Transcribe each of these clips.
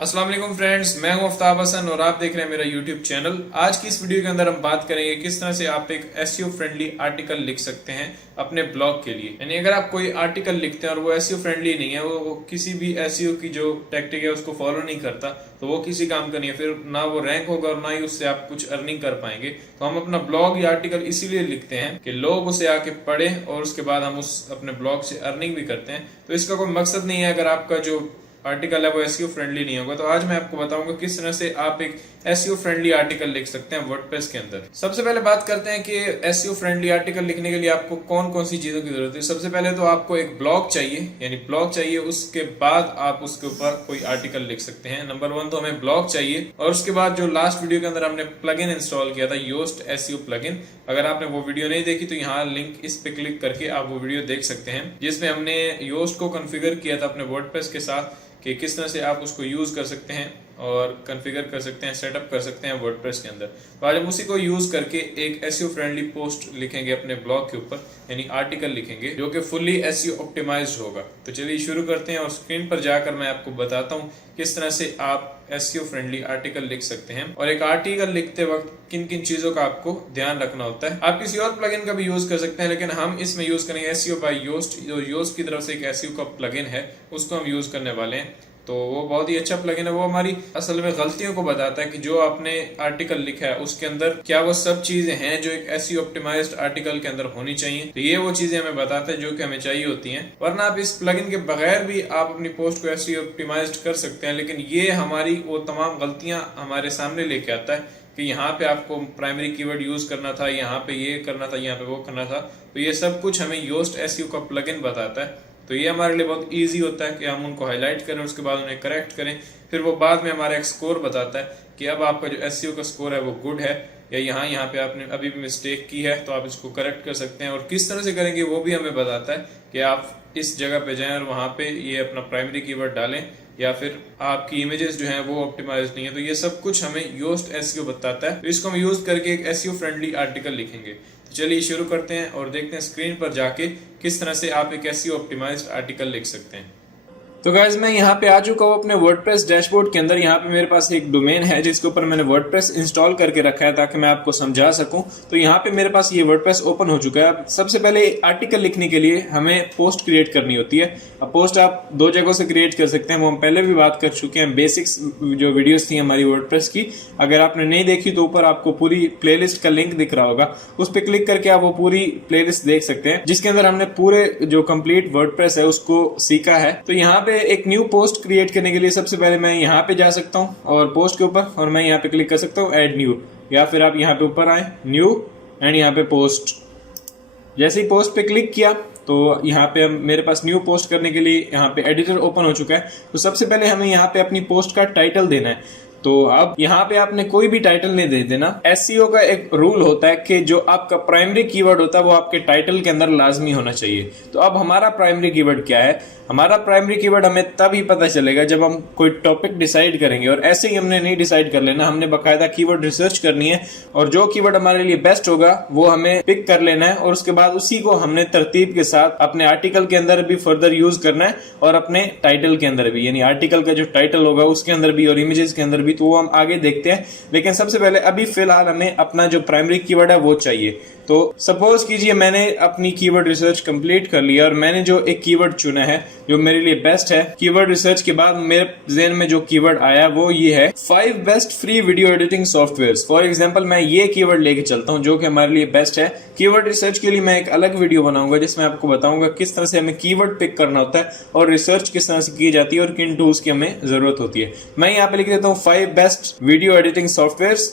अस्सलाम वालेकुम फ्रेंड्स, मैं हूं आफ्ताब हसन और आप देख रहे हैं मेरा यूट्यूब चैनल। आज की इस वीडियो के अंदर हम बात करेंगे किस तरह से आप एक एसईओ फ्रेंडली आर्टिकल लिख सकते हैं अपने ब्लॉग के लिए। यानी अगर आप कोई आर्टिकल लिखते हैं और वो एसईओ फ्रेंडली नहीं है, वो किसी भी एसईओ की जो टैक्टिक है उसको फॉलो नहीं करता, तो वो किसी काम का नहीं है। फिर ना वो रैंक होगा और ना ही उससे आप कुछ अर्निंग कर पाएंगे। तो हम अपना ब्लॉग या आर्टिकल इसीलिए लिखते हैं कि लोग उसे आके पढ़ें और उसके बाद हम उस अपने ब्लॉग से अर्निंग भी करते हैं। तो इसका कोई मकसद नहीं है अगर आपका जो आर्टिकल है वो एसईओ फ्रेंडली नहीं होगा। तो आज मैं आपको बताऊंगा किस तरह से आप एक एसईओ फ्रेंडली आर्टिकल लिख सकते हैं वर्डप्रेस के अंदर। सबसे पहले बात करते हैं कि एसईओ फ्रेंडली आर्टिकल लिखने के लिए आपको कौन कौन सी चीजों की जरूरत है। सबसे पहले तो आपको एक ब्लॉग चाहिए, यानी ब्लॉग चाहिए, उसके बाद आप उसके ऊपर कोई आर्टिकल लिख सकते हैं। नंबर वन तो हमें ब्लॉग चाहिए, और उसके बाद जो लास्ट वीडियो के अंदर हमने प्लगइन इंस्टॉल किया था, योस्ट एसईओ प्लगइन, अगर आपने वो वीडियो नहीं देखी तो यहाँ लिंक इस पे क्लिक करके आप वो वीडियो देख सकते हैं, जिसमें हमने योस्ट को कॉन्फ़िगर किया था अपने वर्डप्रेस के साथ कि किस तरह से आप उसको यूज कर सकते हैं और कॉन्फ़िगर कर सकते हैं, सेटअप कर सकते हैं वर्डप्रेस के अंदर। तो आज हम उसी को यूज करके एक एसईओ फ्रेंडली पोस्ट लिखेंगे अपने ब्लॉग के ऊपर, यानी आर्टिकल लिखेंगे जो कि फुल्ली एसईओ ऑप्टिमाइज्ड होगा। तो चलिए शुरू करते हैं और स्क्रीन पर जाकर मैं आपको बताता हूँ किस तरह से आप एसईओ फ्रेंडली आर्टिकल लिख सकते हैं और एक आर्टिकल लिखते वक्त किन किन चीजों का आपको ध्यान रखना होता है। आप किसी और प्लगइन का भी यूज कर सकते हैं, लेकिन हम इसमें यूज करेंगे एसईओ बाय योस्ट। जो योस्ट की तरफ से एक एसईओ का प्लगइन है उसको हम यूज करने वाले हैं। तो वो बहुत ही अच्छा प्लगइन है। वो हमारी असल में गलतियों को बताता है कि जो आपने आर्टिकल लिखा है उसके अंदर क्या वो सब चीजें हैं जो एक एसईओ ऑप्टिमाइज्ड आर्टिकल के अंदर होनी चाहिए। तो ये वो चीजें हमें बताता है जो कि हमें चाहिए होती हैं। वरना आप इस प्लगइन के बगैर भी आप अपनी पोस्ट को एसईओ ऑप्टिमाइज्ड कर सकते हैं, लेकिन ये हमारी वो तमाम गलतियां हमारे सामने लेके आता है कि यहाँ पे आपको प्राइमरी कीवर्ड यूज करना था, यहाँ पे ये करना था, यहाँ पे वो करना था। तो ये सब कुछ हमें योस्ट एसईओ का प्लगइन बताता है। तो ये हमारे लिए बहुत इजी होता है कि हम उनको हाईलाइट करें, उसके बाद उन्हें करेक्ट करें। फिर वो बाद में हमारा एक स्कोर बताता है कि अब आपका जो एसईओ का स्कोर है वो गुड है, या यहाँ पे आपने अभी भी मिस्टेक की है तो आप इसको करेक्ट कर सकते हैं। और किस तरह से करेंगे वो भी हमें बताता है कि आप इस जगह पे जाएं और वहां पे ये अपना प्राइमरी कीवर्ड डालें, या फिर आपकी इमेजेस जो हैं वो ऑप्टिमाइज नहीं है। तो ये सब कुछ हमें योस्ट एसईओ बताता है। तो इसको हम यूज करके एक एसईओ फ्रेंडली आर्टिकल लिखेंगे। तो चलिए शुरू करते हैं और देखते हैं स्क्रीन पर जाके किस तरह से आप एक एसईओ ऑप्टिमाइज्ड आर्टिकल लिख सकते हैं। तो गाइज मैं यहाँ पे आ चुका हूँ अपने वर्डप्रेस डैशबोर्ड के अंदर। यहाँ पे मेरे पास एक डोमेन है जिसके ऊपर मैंने वर्डप्रेस इंस्टॉल करके रखा है ताकि मैं आपको समझा सकूं। तो यहाँ पे मेरे पास ये वर्डप्रेस ओपन हो चुका है। अब सबसे पहले आर्टिकल लिखने के लिए हमें पोस्ट क्रिएट करनी होती है। अब पोस्ट आप दो जगहों से क्रिएट कर सकते हैं, वो हम पहले भी बात कर चुके हैं। बेसिक्स जो वीडियोस थी हमारी वर्डप्रेस की, अगर आपने नहीं देखी तो ऊपर आपको पूरी प्लेलिस्ट का लिंक दिख रहा होगा, उस पर क्लिक करके आप वो पूरी प्लेलिस्ट देख सकते हैं जिसके अंदर हमने पूरे जो कंप्लीट वर्डप्रेस है उसको सीखा है। तो यहाँ पे एक न्यू पोस्ट क्रिएट करने के लिए सबसे पहले मैं यहाँ पे जा सकता हूँ और पोस्ट के ऊपर, और मैं यहाँ पे क्लिक कर सकता हूँ ऐड न्यू, या फिर आप यहाँ पे ऊपर आए न्यू एंड यहाँ पे पोस्ट। जैसे ही पोस्ट पे क्लिक किया तो यहाँ पे मेरे पास न्यू पोस्ट करने के लिए यहाँ पे एडिटर ओपन हो चुका है। तो सबसे पहले हमें यहाँ पे अपनी पोस्ट का टाइटल देना है। तो अब यहाँ पे आपने कोई भी टाइटल नहीं दे देना। एसईओ का एक रूल होता है कि जो आपका प्राइमरी कीवर्ड होता है वो आपके टाइटल के अंदर लाजमी होना चाहिए। तो अब हमारा प्राइमरी कीवर्ड क्या है? हमारा प्राइमरी कीवर्ड हमें तब ही पता चलेगा जब हम कोई टॉपिक डिसाइड करेंगे, और ऐसे ही हमने नहीं डिसाइड कर लेना, हमने बाकायदा कीवर्ड रिसर्च करनी है और जो कीवर्ड हमारे लिए बेस्ट होगा वो हमें पिक कर लेना है, और उसके बाद उसी को हमने तरतीब के साथ अपने आर्टिकल के अंदर भी फर्दर यूज करना है और अपने टाइटल के अंदर भी, यानी आर्टिकल का जो टाइटल होगा उसके अंदर भी और इमेजेस के अंदर भी। तो वो हम आगे देखते हैं, लेकिन सबसे पहले अभी फिलहाल हमें अपना जो प्राइमरी कीवर्ड है वो चाहिए। तो सपोज कीजिए मैंने अपनी कीवर्ड रिसर्च कंप्लीट कर लिया और मैंने जो एक कीवर्ड चुना है जो मेरे लिए बेस्ट है। कीवर्ड रिसर्च के बाद मेरे ज़हन में जो कीवर्ड आया वो ये है 5 best free video editing softwares. For example मैं ये कीवर्ड लेके चलता हूँ जो कि हमारे लिए बेस्ट है। कीवर्ड रिसर्च के लिए मैं एक अलग वीडियो बनाऊंगा जिसमें आपको बताऊंगा किस तरह से हमें कीवर्ड पिक करना होता है और रिसर्च किस तरह से की जाती है और किन टूल्स की हमें जरूरत होती है। मैं यहाँ पे लिख देता हूँ 5 बेस्ट वीडियो एडिटिंग सॉफ्टवेयर्स।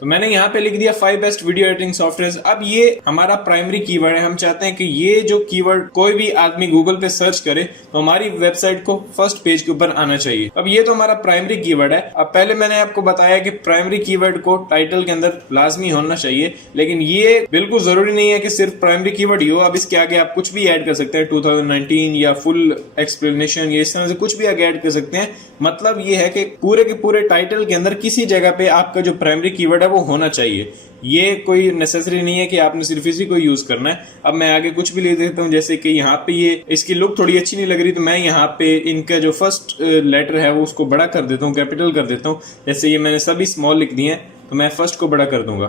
तो मैंने यहाँ पे लिख दिया 5 बेस्ट वीडियो एडिटिंग सॉफ्टवेयर। अब ये हमारा प्राइमरी कीवर्ड है। हम चाहते हैं कि ये जो कीवर्ड कोई भी आदमी गूगल पे सर्च करे तो हमारी वेबसाइट को फर्स्ट पेज के ऊपर आना चाहिए। अब ये तो हमारा प्राइमरी कीवर्ड है। अब पहले मैंने आपको बताया कि प्राइमरी कीवर्ड को टाइटल के अंदर लाजमी होना चाहिए, लेकिन ये बिल्कुल जरूरी नहीं है कि सिर्फ प्राइमरी कीवर्ड ही हो। अब इसके आगे आप कुछ भी ऐड कर सकते हैं, 2019 या फुल एक्सप्लेनेशन, या इस तरह से कुछ भी आगे ऐड कर सकते हैं। मतलब ये है कि पूरे के पूरे टाइटल के अंदर किसी जगह पे आपका जो प्राइमरी कीवर्ड है है वो होना चाहिए। ये कोई नेसेसरी नहीं है कि आपने सिर्फ इसी को यूज करना है। अब मैं आगे कुछ भी लिख देता हूँ, जैसे कि यहाँ पे ये इसकी लुक थोड़ी अच्छी नहीं लग रही, तो मैं यहाँ पे इनका जो फर्स्ट लेटर है वो उसको बड़ा कर देता हूँ, कैपिटल कर देता हूँ। जैसे ये मैंने सभी स्मॉल लिख दिए हैं, तो मैं फर्स्ट को बड़ा कर दूंगा।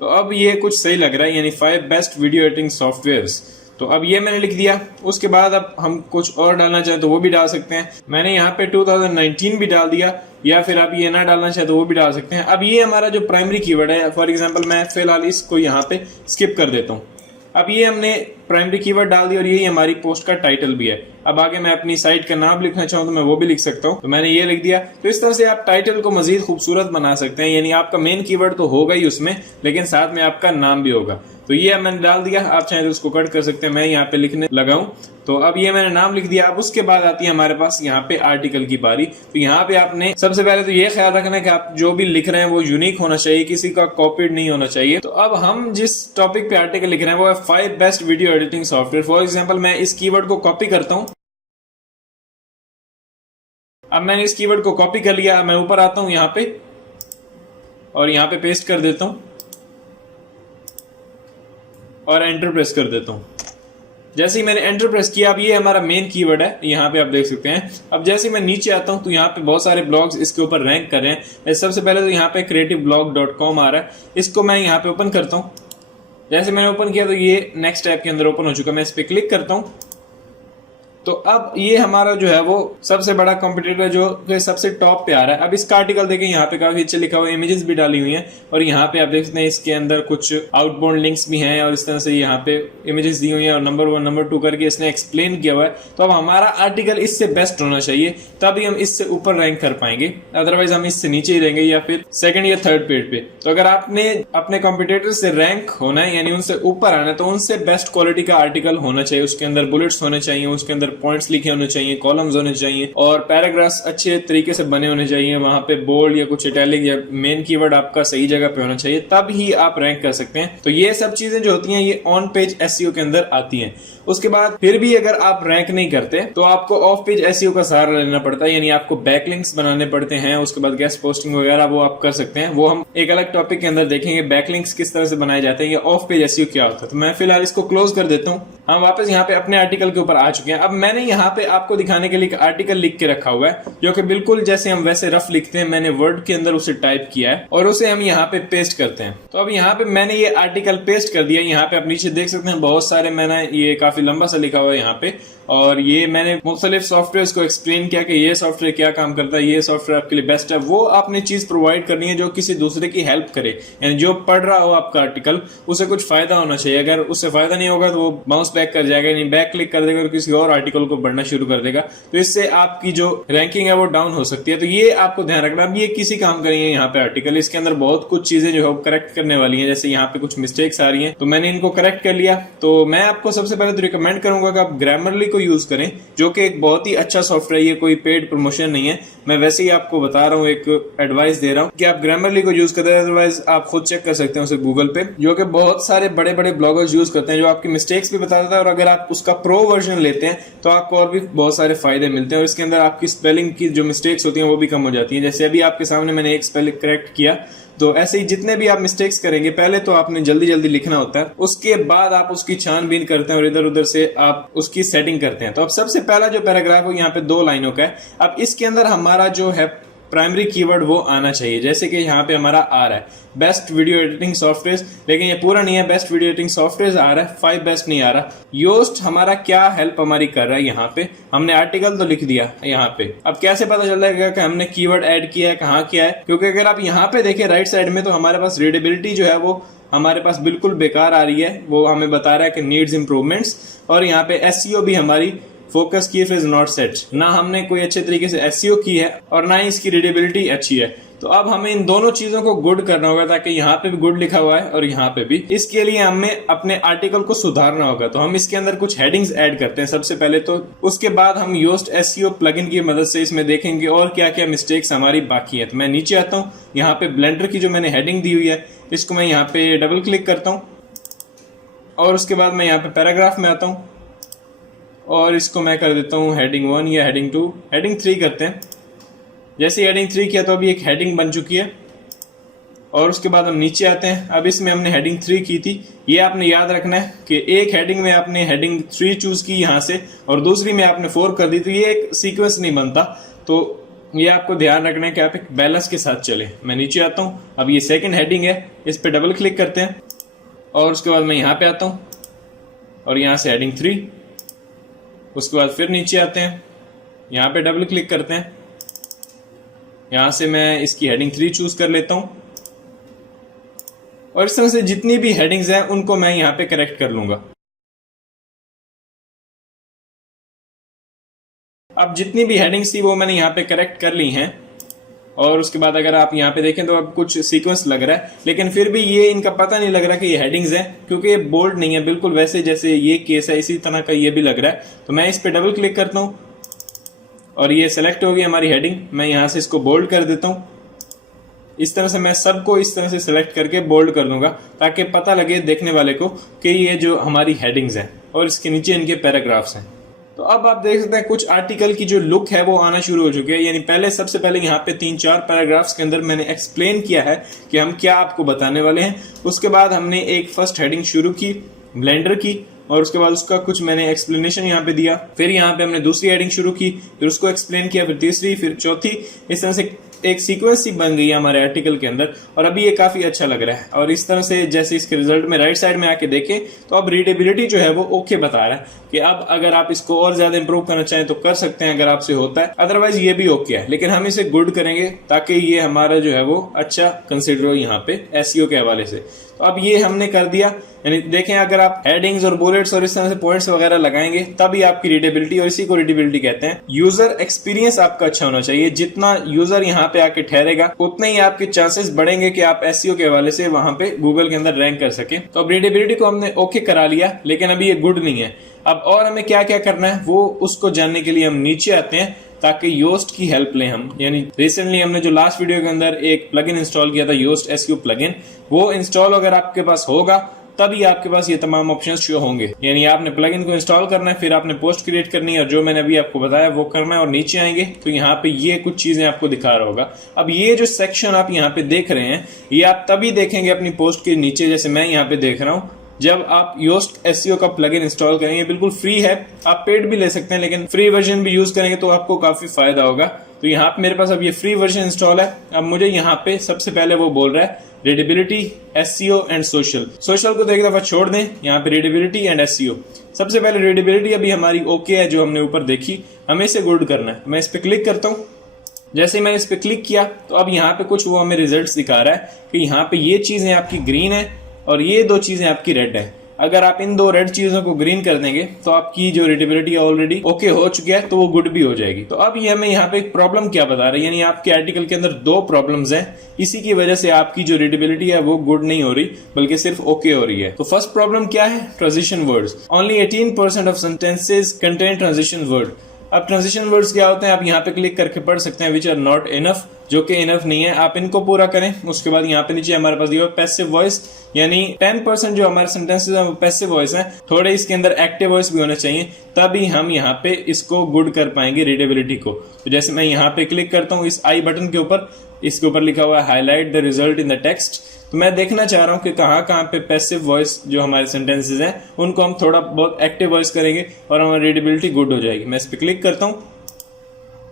तो अब ये कुछ सही लग रहा है, यानी 5 बेस्ट वीडियो एडिटिंग सॉफ्टवेयर्स। तो अब ये मैंने लिख दिया। उसके बाद अब हम कुछ और डालना चाहें तो वो भी डाल सकते हैं। मैंने यहाँ पे 2019 भी डाल दिया, या फिर आप ये ना डालना चाहे तो वो भी डाल सकते हैं। अब ये हमारा जो प्राइमरी कीवर्ड है, फॉर एग्जांपल मैं फिलहाल इसको यहाँ पे स्किप कर देता हूँ। अब ये हमने प्राइमरी कीवर्ड डाल दिया और यही हमारी पोस्ट का टाइटल भी है। अब आगे मैं अपनी साइट का नाम लिखना चाहूँ तो मैं वो भी लिख सकता हूँ, तो मैंने ये लिख दिया। तो इस तरह से आप टाइटल को मजीद खूबसूरत बना सकते हैं, यानी आपका मेन कीवर्ड तो होगा ही उसमें, लेकिन साथ में आपका नाम भी होगा। तो ये मैंने डाल दिया, आप चाहें तो उसको कट कर सकते हैं, मैं यहाँ पे लिखने लगा हूँ। तो अब ये मैंने नाम लिख दिया। अब उसके बाद आती है हमारे पास यहाँ पे आर्टिकल की बारी। तो यहाँ पे आपने सबसे पहले तो ये ख्याल रखना है कि आप जो भी लिख रहे हैं वो यूनिक होना चाहिए, किसी का कॉपीड नहीं होना चाहिए। तो अब हम जिस टॉपिक पे आर्टिकल लिख रहे हैं वो है 5 best video editing software. For example मैं इस कीवर्ड को कॉपी करता हूँ। अब मैंने इस कीवर्ड को कॉपी कर लिया, मैं ऊपर आता हूं यहाँ पे और यहाँ पे पेस्ट कर देता हूं और एंटर प्रेस कर देता हूं। जैसे ही मैंने एंटर प्रेस किया, अब ये हमारा मेन कीवर्ड है, यहाँ पे आप देख सकते हैं। अब जैसे ही मैं नीचे आता हूँ तो यहाँ पे बहुत सारे ब्लॉग्स इसके ऊपर रैंक कर रहे हैं। सबसे पहले तो यहाँ पे creativeblog.com आ रहा है, इसको मैं यहाँ पे ओपन करता हूँ। जैसे मैंने ओपन किया तो ये नेक्स्ट टैब के अंदर ओपन हो चुका। मैं इस पे क्लिक करता हूँ तो अब ये हमारा जो है वो सबसे बड़ा कॉम्पिटिटर जो सबसे टॉप पे आ रहा है। अब इसका आर्टिकल देखें, यहाँ पे काफी अच्छे लिखा हुआ है, इमेजेस भी डाली हुई हैं और यहाँ पे आप देख सकते हैं इसके अंदर कुछ आउटबाउंड लिंक्स भी हैं और इस तरह से यहाँ पे इमेजेस दी हुई हैं और नंबर 1 नंबर 2 करके इसने एक्सप्लेन किया हुआ है। तो अब हमारा आर्टिकल इससे बेस्ट होना चाहिए, तभी हम इससे ऊपर रैंक कर पाएंगे, अदरवाइज हम इससे नीचे ही रहेंगे या फिर सेकंड या थर्ड पेज पे। तो अगर आपने अपने कॉम्पिटिटर से रैंक होना है, यानी उनसे ऊपर आना है, तो उनसे बेस्ट क्वालिटी का आर्टिकल होना चाहिए। उसके अंदर बुलेट्स होने चाहिए, उसके अंदर पॉइंट्स लिखे होने चाहिए, कॉलम्स होने चाहिए और पैराग्राफ्स अच्छे तरीके से बने होने चाहिए। वहां पे बोल्ड या कुछ इटैलिक या मेन कीवर्ड आपका सही जगह पे होना चाहिए, तब ही आप रैंक कर सकते हैं। तो ये सब चीजें जो होती हैं ये ऑन पेज एसईओ के अंदर आती हैं। उसके बाद फिर भी अगर आप रैंक नहीं करते तो आपको ऑफ पेज एसईओ का सहारा लेना पड़ता है, यानी आपको बैकलिंक्स बनाने पड़ते हैं। उसके बाद गेस्ट पोस्टिंग वगैरह वो आप कर सकते हैं, वो हम एक अलग टॉपिक के अंदर देखेंगे बैकलिंक्स किस तरह से बनाए जाते हैं या ऑफ पेज एसईओ क्या होता है। तो मैं फिलहाल इसको क्लोज कर देता हूँ। हम वापस यहाँ पे अपने आर्टिकल के ऊपर आ चुके हैं। अब मैंने यहाँ पे आपको दिखाने के लिए एक आर्टिकल लिख के रखा हुआ है, जो कि बिल्कुल जैसे हम वैसे रफ लिखते हैं, मैंने वर्ड के अंदर उसे टाइप किया है और उसे हम यहाँ पे पेस्ट करते हैं। तो अब यहाँ पे मैंने ये आर्टिकल पेस्ट कर दिया। यहाँ पे आप नीचे देख सकते हैं बहुत सारे, मैंने ये काफी लंबा सा लिखा हुआ है यहाँ पे, और ये मैंने मुख्तलिफ सॉफ्टवेयर को एक्सप्लेन किया कि ये सॉफ्टवेयर क्या काम करता है, ये सॉफ्टवेयर आपके लिए बेस्ट है। वो आपने चीज प्रोवाइड करनी है जो किसी दूसरे की हेल्प करे, यानी जो पढ़ रहा हो आपका आर्टिकल उसे कुछ फायदा होना चाहिए। अगर उससे फायदा नहीं होगा तो वो बाउंस बैक कर जाएगा, यानी बैक क्लिक कर देगा और किसी और आर्टिकल को पढ़ना शुरू कर देगा। तो इससे आपकी जो रैंकिंग है वो डाउन हो सकती है। तो ये आपको ध्यान रखना। अब ये किसी काम करेंगे यहाँ पे आर्टिकल, इसके अंदर बहुत कुछ चीजें जो है करेक्ट करने वाली है। जैसे यहाँ पे कुछ मिस्टेक्स आ रही है तो मैंने इनको करेक्ट कर लिया। तो मैं आपको सबसे पहले तो रिकमेंड करूंगा कि आप ग्रामरली को यूज करें, जो कि एक बहुत ही अच्छा सॉफ्टवेयर है। ये कोई पेड प्रमोशन नहीं है, मैं वैसे ही आपको बता रहा हूँ, एक एडवाइस दे रहा हूँ कि आप ग्रामरली को यूज करें। अदरवाइज आप खुद चेक कर सकते हैं उसे गूगल पे, जो कि बहुत सारे बड़े बड़े ब्लॉगर्स यूज करते हैं, जो आपकी मिस्टेक्स भी बताता है। और अगर आप उसका प्रो वर्जन लेते हैं तो आपको और भी बहुत सारे फायदे मिलते हैं और इसके अंदर आपकी स्पेलिंग की जो मिस्टेक्स होती हैं वो भी कम हो जाती हैं। जैसे अभी आपके सामने मैंने एक स्पेलिंग करेक्ट किया, तो ऐसे ही जितने भी आप मिस्टेक्स करेंगे, पहले तो आपने जल्दी जल्दी लिखना होता है, उसके बाद आप उसकी छानबीन करते हैं और इधर उधर से आप उसकी सेटिंग करते हैं। तो अब सबसे पहला जो पैराग्राफ है यहाँ पे 2 लाइनों का है। अब इसके अंदर हमारा जो है प्राइमरी कीवर्ड वो आना चाहिए, जैसे कि यहाँ पे हमारा आ रहा है बेस्ट वीडियो एडिटिंग सॉफ्टवेयर, लेकिन ये पूरा नहीं है, बेस्ट वीडियो एडिटिंग सॉफ्टवेयर आ रहा है, 5 बेस्ट नहीं आ रहा। योस्ट हमारा क्या हेल्प हमारी कर रहा है, यहाँ पे हमने आर्टिकल तो लिख दिया यहाँ पे। अब कैसे पता चल जाएगा कि हमने कीवर्ड ऐड किया है, कहाँ किया है, क्योंकि अगर आप यहाँ पे देखें राइट साइड में, तो हमारे पास रीडेबिलिटी जो है वो हमारे पास बिल्कुल बेकार आ रही है। वो हमें बता रहा है कि नीड्स इंप्रूवमेंट्स, और यहाँ पे एसईओ भी हमारी फोकस की इज नॉट सेट, ना हमने कोई अच्छे तरीके से एसईओ की है और ना ही इसकी रीडेबिलिटी अच्छी है। तो अब हमें इन दोनों चीजों को गुड करना होगा, ताकि यहाँ पे भी गुड लिखा हुआ है और यहाँ पे भी। इसके लिए हमें अपने आर्टिकल को सुधारना होगा। तो हम इसके अंदर कुछ हेडिंग्स ऐड करते हैं सबसे पहले, तो उसके बाद हम योस्ट एसईओ प्लगइन की मदद से इसमें देखेंगे और क्या क्या मिस्टेक्स हमारी बाकी है। तो मैं नीचे आता हूँ, यहाँ पे ब्लेंडर की जो मैंने हेडिंग दी हुई है इसको मैं यहाँ पे डबल क्लिक करता हूँ और उसके बाद मैं यहाँ पे पैराग्राफ में आता हूँ और इसको मैं कर देता हूँ हेडिंग 1 या हेडिंग 2, हेडिंग 3 करते हैं। जैसे हेडिंग 3 किया तो अभी एक हेडिंग बन चुकी है। और उसके बाद हम नीचे आते हैं। अब इसमें हमने हेडिंग 3 की थी, ये आपने याद रखना है कि एक हेडिंग में आपने हेडिंग 3 चूज की यहाँ से और दूसरी में आपने 4 कर दी, तो ये एक सीक्वेंस नहीं बनता। तो ये आपको ध्यान रखना है कि आप एक बैलेंस के साथ चले। मैं नीचे आता हूँ, अब ये सेकंड हेडिंग है, इस पे डबल क्लिक करते हैं और उसके बाद मैं यहाँ पे आता हूँ और यहाँ से हेडिंग 3, उसके बाद फिर नीचे आते हैं, यहाँ पे डबल क्लिक करते हैं, यहाँ से मैं इसकी हेडिंग 3 चूज कर लेता हूँ और इस तरह से जितनी भी हेडिंग्स हैं उनको मैं यहाँ पे करेक्ट कर लूंगा। अब जितनी भी हेडिंग्स थी वो मैंने यहाँ पे करेक्ट कर ली हैं और उसके बाद अगर आप यहाँ पे देखें तो अब कुछ सीक्वेंस लग रहा है, लेकिन फिर भी ये इनका पता नहीं लग रहा कि ये हेडिंग्स हैं, क्योंकि ये बोल्ड नहीं है, बिल्कुल वैसे जैसे ये केस है इसी तरह का ये भी लग रहा है। तो मैं इस पे डबल क्लिक करता हूँ और ये सिलेक्ट हो गई हमारी हेडिंग। मैं यहाँ से इसको बोल्ड कर देता हूँ। इस तरह से मैं सबको इस तरह से सिलेक्ट करके बोल्ड कर दूंगा ताकि पता लगे देखने वाले को कि ये जो हमारी हेडिंग्स हैं और इसके नीचे इनके पैराग्राफ्स हैं। तो अब आप देख सकते हैं कुछ आर्टिकल की जो लुक है वो आना शुरू हो चुकी है। यानी पहले सबसे पहले यहाँ पे 3-4 पैराग्राफ्स के अंदर मैंने एक्सप्लेन किया है कि हम क्या आपको बताने वाले हैं। उसके बाद हमने एक फर्स्ट हेडिंग शुरू की ब्लेंडर की और उसके बाद उसका कुछ मैंने एक्सप्लेनेशन यहाँ पे दिया। फिर यहाँ पे हमने दूसरी हेडिंग शुरू की, फिर उसको एक्सप्लेन किया, फिर तीसरी, फिर चौथी। इस तरह से एक सीक्वेंस ही बन गई है हमारे आर्टिकल के अंदर और अभी ये काफी अच्छा लग रहा है। और इस तरह से जैसे इसके रिजल्ट में राइट साइड में आके देखें तो अब रीडेबिलिटी जो है वो ओके बता रहा है कि अब अगर आप इसको और ज्यादा इंप्रूव करना चाहें तो कर सकते हैं अगर आपसे होता है, अदरवाइज ये भी ओके है। लेकिन हम इसे गुड करेंगे ताकि ये हमारा जो है वो अच्छा कंसिडर हो यहाँ पे एसईओ के हवाले से। तो अब ये हमने कर दिया। यानी देखें अगर आप हेडिंग्स और बुलेट्स और इस तरह से पॉइंट्स वगैरह लगाएंगे तभी आपकी रीडेबिलिटी, और इसी को रीडेबिलिटी कहते हैं। यूजर एक्सपीरियंस आपका अच्छा होना चाहिए। जितना यूजर यहाँ पे आके ठहरेगा उतने ही आपके चांसेस बढ़ेंगे कि आप एसईओ के हवाले से वहां पे गूगल के अंदर रैंक कर सके। तो अब रीडेबिलिटी को हमने ओके करा लिया, लेकिन अभी ये गुड नहीं है। अब और हमें क्या क्या करना है वो उसको जानने के लिए हम नीचे आते हैं ताकि योस्ट की हेल्प लें हम। यानी रिसेंटली हमने जो लास्ट वीडियो के अंदर एक प्लगइन इंस्टॉल किया था योस्ट एसईओ प्लगइन, वो इंस्टॉल अगर आपके पास होगा तभी आपके पास ये तमाम ऑप्शंस शो होंगे। यानी आपने प्लगइन को इंस्टॉल करना है, फिर आपने पोस्ट क्रिएट करनी है और जो मैंने अभी आपको बताया वो करना है और नीचे आएंगे तो यहाँ पे ये कुछ चीजें आपको दिखा रहा होगा। अब ये जो सेक्शन आप यहाँ पे देख रहे हैं ये आप तभी देखेंगे अपनी पोस्ट के नीचे, जैसे मैं यहाँ पे देख रहा हूँ, जब आप योस्ट एसईओ का प्लगइन इंस्टॉल करेंगे। बिल्कुल फ्री है, आप पेड भी ले सकते हैं, लेकिन फ्री वर्जन भी यूज करेंगे तो आपको काफी फायदा होगा। तो यहाँ पे मेरे पास अब ये फ्री वर्जन इंस्टॉल है। अब मुझे यहाँ पे सबसे पहले वो बोल रहा है readability, SEO and social. Social को तो एक दफा छोड़ दें, यहाँ पे रीडेबिलिटी एंड एसईओ। सबसे पहले रीडेबिलिटी अभी हमारी ओके है जो हमने ऊपर देखी, हमें इसे गुड करना है। मैं इस पे क्लिक करता हूँ। जैसे मैंने इस पे क्लिक किया तो अब यहाँ पे कुछ वो हमें रिजल्ट्स दिखा रहा है कि यहाँ पे ये चीजें आपकी ग्रीन है और ये दो चीजें आपकी रेड है। अगर आप इन दो रेड चीजों को ग्रीन कर देंगे तो आपकी जो रीडेबिलिटी ऑलरेडी ओके हो चुकी है तो वो गुड भी हो जाएगी। तो अब ये हमें यहाँ पे एक प्रॉब्लम क्या बता रही है, यानी आपके आर्टिकल के अंदर दो प्रॉब्लम्स हैं, इसी की वजह से आपकी जो रीडेबिलिटी है वो गुड नहीं हो रही बल्कि सिर्फ ओके हो रही है। तो फर्स्ट प्रॉब्लम क्या है, transition words. Only 18% of sentences contain transition word. अब ट्रांजिशन वर्ड्स क्या होते हैं आप यहाँ पे क्लिक करके पढ़ सकते हैं, विच आर नॉट इनफ, जो कि इनफ नहीं है। आप इनको पूरा करें। उसके बाद यहाँ पे नीचे हमारे पास दिया पैसिव वॉइस, यानी 10% जो हमारे सेंटेंसेस हैं वो पैसिव वॉइस हैं। थोड़े इसके अंदर एक्टिव वॉइस भी होने चाहिए, तभी हम यहाँ पे इसको गुड कर पाएंगे रीडेबिलिटी को। तो जैसे मैं यहाँ पे क्लिक करता हूँ इस आई बटन के ऊपर, इसके ऊपर लिखा हुआ है highlight the result in the text. तो मैं देखना चाह रहा हूँ कि कहाँ कहाँ पे पैसिव वॉइस जो हमारे सेंटेंसेस हैं उनको हम थोड़ा बहुत एक्टिव वॉइस करेंगे और हमारी रीडेबिलिटी गुड हो जाएगी। मैं इस पे क्लिक करता हूँ,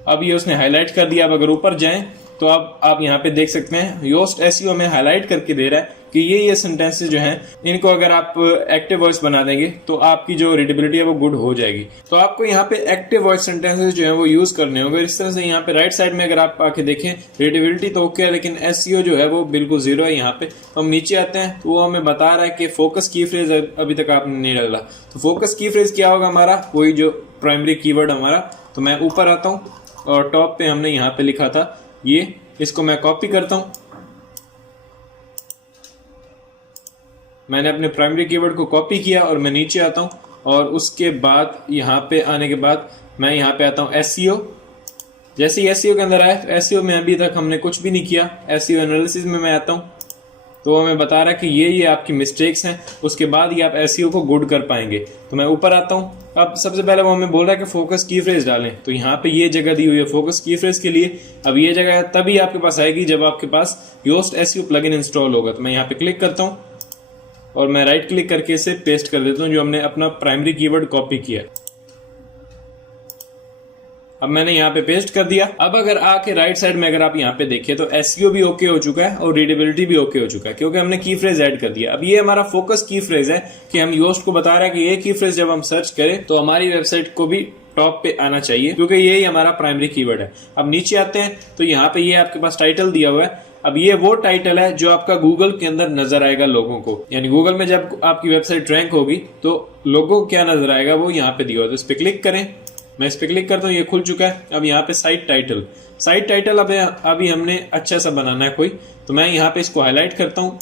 अब ये उसने हाईलाइट कर दिया। अब अगर ऊपर जाएं तो अब आप यहाँ पे देख सकते हैं योस्ट एसईओ में हाईलाइट करके दे रहा है कि ये सेंटेंसेस जो हैं इनको अगर आप एक्टिव वॉइस बना देंगे तो आपकी जो रीडेबिलिटी है वो गुड हो जाएगी। तो आपको यहाँ पे एक्टिव वॉइस सेंटेंसेस जो है वो यूज करने होंगे। इस तरह से यहाँ पे राइट साइड में अगर आप आके देखें रीडेबिलिटी तो ओके है, लेकिन एसईओ जो है वो बिल्कुल जीरो है। यहाँ पे तो हम नीचे आते हैं तो वो हमें बता रहा है कि फोकस की फ्रेज अभी तक आपने नहीं डाला। तो फोकस की फ्रेज क्या होगा हमारा, वही जो प्राइमरी कीवर्ड हमारा। तो मैं ऊपर आता हूँ और टॉप पे हमने यहाँ पे लिखा था ये, इसको मैं कॉपी करता हूँ। मैंने अपने प्राइमरी कीवर्ड को कॉपी किया और मैं नीचे आता हूँ और उसके बाद यहाँ पे आने के बाद मैं यहाँ पे आता हूँ एसईओ। जैसे ही एसईओ के अंदर आया तो एसईओ में अभी तक हमने कुछ भी नहीं किया। एसईओ एनालिसिस में मैं आता हूँ तो वो हमें बता रहा है कि ये आपकी मिस्टेक्स हैं, उसके बाद ही आप एसईओ को गुड कर पाएंगे। तो मैं ऊपर आता हूँ। अब सबसे पहले वो हमें बोल रहा है कि फोकस की फ्रेज डालें, तो यहाँ पे ये जगह दी हुई है फोकस की फ्रेज के लिए। अब ये जगह तभी आपके पास आएगी जब आपके पास योस्ट एसईओ प्लगइन इंस्टॉल होगा। तो मैं यहाँ पे क्लिक करता हूँ और मैं राइट क्लिक करके इसे पेस्ट कर देता हूँ जो हमने अपना प्राइमरी कीवर्ड कॉपी किया। अब मैंने यहाँ पे पेस्ट कर दिया। अब अगर आके राइट साइड में अगर आप यहाँ पे देखिए तो एसईओ भी ओके हो चुका है और रीडेबिलिटी भी ओके हो चुका है, क्योंकि हमने की फ्रेज ऐड कर दिया। अब ये हमारा फोकस की फ्रेज है कि हम योस्ट को बता रहा है कि ये की फ्रेज जब हम सर्च करें तो हमारी वेबसाइट को भी टॉप पे आना चाहिए, क्योंकि यही हमारा प्राइमरी कीवर्ड है। अब नीचे आते हैं तो यहाँ पे ये आपके पास टाइटल दिया हुआ है। अब ये वो टाइटल है जो आपका गूगल के अंदर नजर आएगा लोगों को, यानी गूगल में जब आपकी वेबसाइट रैंक होगी तो लोगों को क्या नजर आएगा वो यहाँ पे दिया हुआ है। तो इस पे क्लिक करें, मैं इस पे क्लिक करता हूँ, ये खुल चुका है। अब यहाँ पे साइट टाइटल अभी हमने अच्छा सा बनाना है कोई, तो मैं यहाँ पे इसको हाईलाइट करता हूँ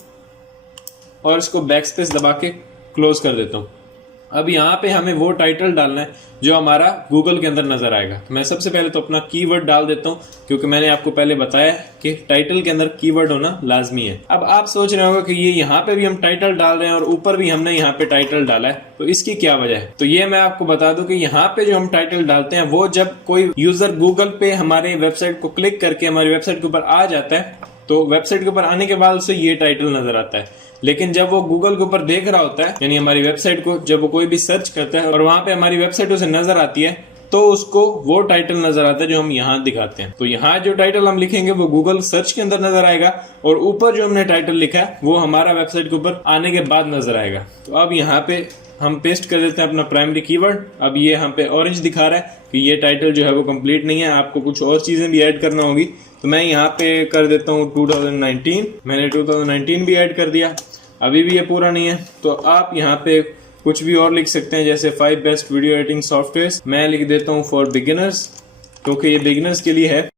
और इसको बैक स्पेस दबा के क्लोज कर देता हूँ। अब यहाँ पे हमें वो टाइटल डालना है जो हमारा गूगल के अंदर नजर आएगा। मैं सबसे पहले तो अपना कीवर्ड डाल देता हूँ, क्योंकि मैंने आपको पहले बताया कि टाइटल के अंदर कीवर्ड होना लाजमी है। अब आप सोच रहे होंगे कि ये यहाँ पे भी हम टाइटल डाल रहे हैं और ऊपर भी हमने यहाँ पे टाइटल डाला है, तो इसकी क्या वजह है? तो ये मैं आपको बता दूं कि यहाँ पे जो हम टाइटल डालते हैं वो जब कोई यूजर गूगल पे हमारे वेबसाइट को क्लिक करके हमारी वेबसाइट के ऊपर आ जाता है, तो वेबसाइट के ऊपर आने के बाद उसे ये टाइटल नजर आता है। लेकिन जब वो गूगल के ऊपर देख रहा होता है, यानी हमारी वेबसाइट को जब वो कोई भी सर्च करता है और वहां पे हमारी वेबसाइट उसे नजर आती है, तो उसको वो टाइटल नजर आता है जो हम यहाँ दिखाते हैं। तो यहाँ जो टाइटल हम लिखेंगे वो गूगल सर्च के अंदर नजर आएगा और ऊपर जो हमने टाइटल लिखा है वो हमारा वेबसाइट के ऊपर आने के बाद नजर आएगा। तो अब यहाँ पे हम पेस्ट कर देते हैं अपना प्राइमरी कीवर्ड। अब ये यहाँ पे ऑरेंज दिखा रहा है कि ये टाइटल जो है वो कंप्लीट नहीं है, आपको कुछ और चीजें भी ऐड करना होगी। तो मैं यहाँ पे कर देता हूँ 2019, मैंने 2019 भी ऐड कर दिया। अभी भी ये पूरा नहीं है, तो आप यहाँ पे कुछ भी और लिख सकते हैं, जैसे 5 बेस्ट वीडियो एडिटिंग सॉफ्टवेयर। मैं लिख देता हूँ फॉर बिगिनर्स, क्योंकि ये बिगिनर्स के लिए है,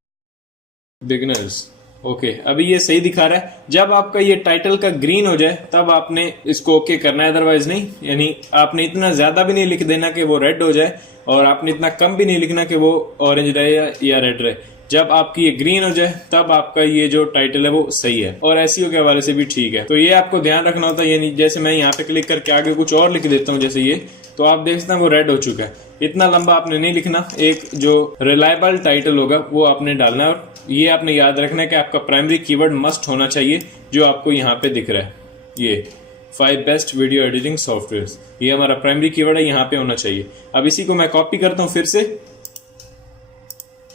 बिगिनर्स। ओके, अभी ये सही दिखा रहा है। जब आपका ये टाइटल का ग्रीन हो जाए तब आपने इसको ओके करना है, अदरवाइज नहीं। यानी आपने इतना ज्यादा भी नहीं लिख देना कि वो रेड हो जाए और आपने इतना कम भी नहीं लिखना कि वो ऑरेंज रहे या रेड रहे। जब आपकी ये ग्रीन हो जाए तब आपका ये जो टाइटल है वो सही है और एसईओ के हवाले से भी ठीक है। तो ये आपको ध्यान रखना होता है। ये जैसे मैं यहाँ पे क्लिक करके आगे कुछ और लिख देता हूँ जैसे ये, तो आप देख सकते हैं वो रेड हो चुका है। इतना लंबा आपने नहीं लिखना, एक जो रिलायबल टाइटल होगा वो आपने डालना है। और ये आपने याद रखना है कि आपका प्राइमरी कीवर्ड मस्ट होना चाहिए जो आपको यहाँ पे दिख रहा है, ये 5 बेस्ट वीडियो एडिटिंग सॉफ्टवेयर, ये हमारा प्राइमरी कीवर्ड है, यहाँ पे होना चाहिए। अब इसी को मैं कॉपी करता हूँ फिर से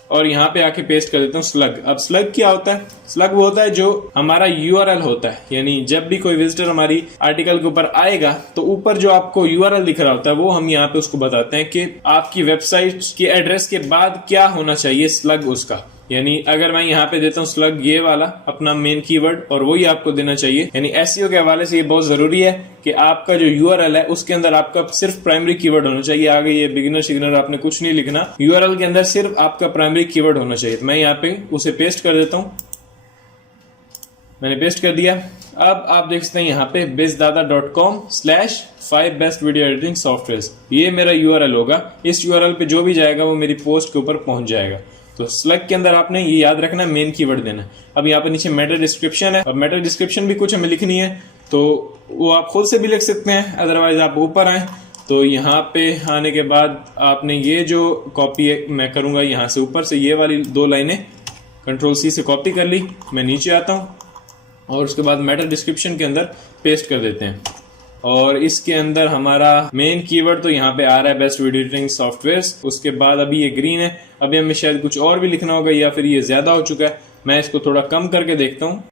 और यहाँ पे आके पेस्ट कर देता हूँ स्लग। अब स्लग क्या होता है? स्लग वो होता है जो हमारा यूआरएल होता है, यानी जब भी कोई विजिटर हमारी आर्टिकल के ऊपर आएगा तो ऊपर जो आपको यूआरएल दिख रहा होता है वो हम यहाँ पे उसको बताते हैं कि आपकी वेबसाइट की एड्रेस के बाद क्या होना चाहिए स्लग उसका। यानी अगर मैं यहाँ पे देता हूँ स्लग ये वाला अपना मेन कीवर्ड और वही आपको देना चाहिए। यानी एसईओ के हवाले से ये बहुत जरूरी है कि आपका जो यूआरएल है उसके अंदर आपका सिर्फ प्राइमरी कीवर्ड होना चाहिए। आगे ये बिगिनर शिगिनर आपने कुछ नहीं लिखना, यूआरएल के अंदर सिर्फ आपका प्राइमरी कीवर्ड होना चाहिए। तो मैं यहाँ पे उसे पेस्ट कर देता हूँ, मैंने पेस्ट कर दिया। अब आप देख सकते हैं यहाँ पे bizdada.com/5 best video editing software, ये मेरा यूआरएल होगा। इस यूआरएल पे जो भी जाएगा वो मेरी पोस्ट के ऊपर पहुंच जाएगा। तो स्लग के अंदर आपने ये याद रखना है, मेन कीवर्ड देना। अब यहाँ पे नीचे मेटा डिस्क्रिप्शन है। अब मेटा डिस्क्रिप्शन भी कुछ हमें लिखनी है, तो वो आप खुद से भी लिख सकते हैं, अदरवाइज आप ऊपर आए तो यहाँ पे आने के बाद आपने ये जो कॉपी मैं करूंगा यहाँ से ऊपर से ये वाली 2 लाइनें Ctrl+C से कॉपी कर ली। मैं नीचे आता हूँ और उसके बाद मेटा डिस्क्रिप्शन के अंदर पेस्ट कर देते हैं और इसके अंदर हमारा मेन कीवर्ड तो यहाँ पे आ रहा है बेस्ट वीडियो एडिटिंग सॉफ्टवेयर। उसके बाद अभी ये ग्रीन है, अभी हमें शायद कुछ और भी लिखना होगा या फिर ये ज्यादा हो चुका है। मैं इसको थोड़ा कम करके देखता हूँ